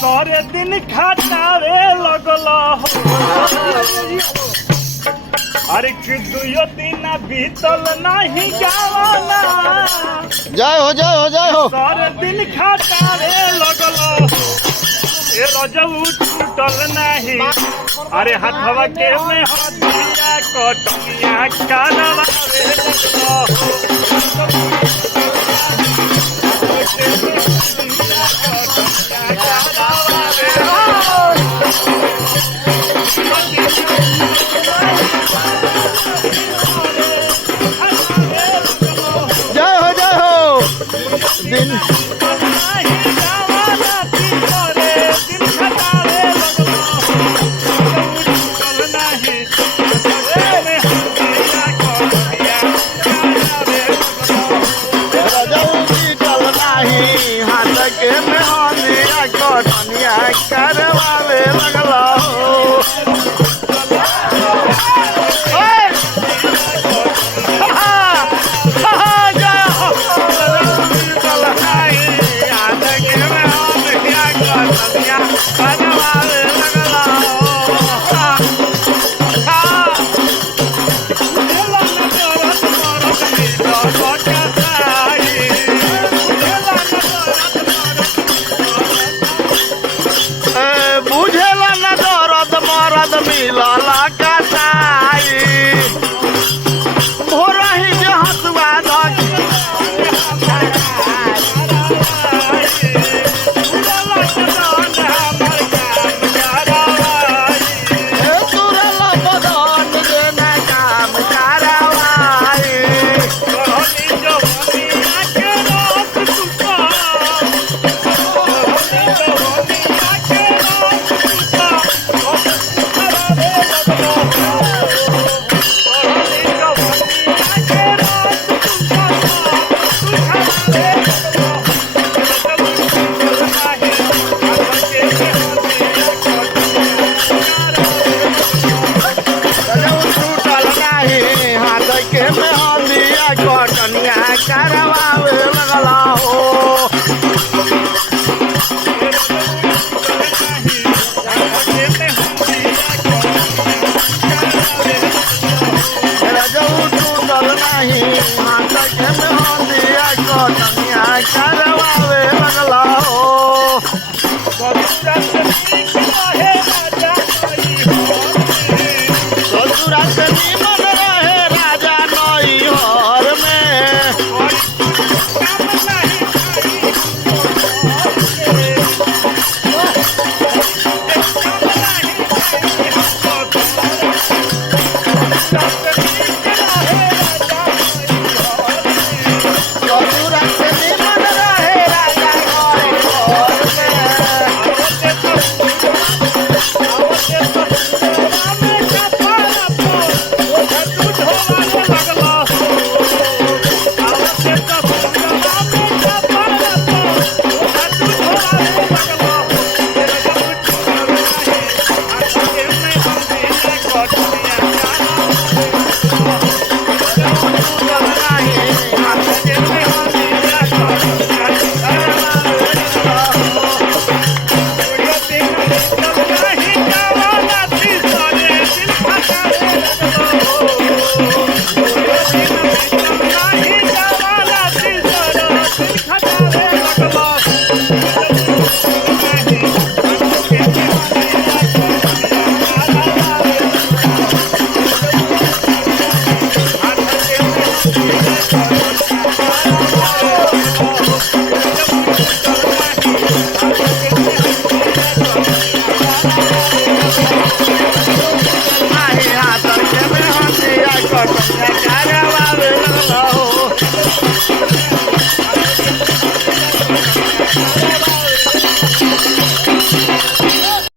सारे दिन खटावे लगल अरे कि दुयो दिन बीतल नहीं गावला जय हो सारे दिन खटावे लगल ए रजऊ टूटल नहीं अरे हथवा के में हथिया कटनिया करवावे जय हो दिन करवावे लगला बुझेला न दर्द मरद मिलला कसाई भोरही जे हसुआ तुरल बदन जे न काम करवाई कटनिया करवावे लगला हो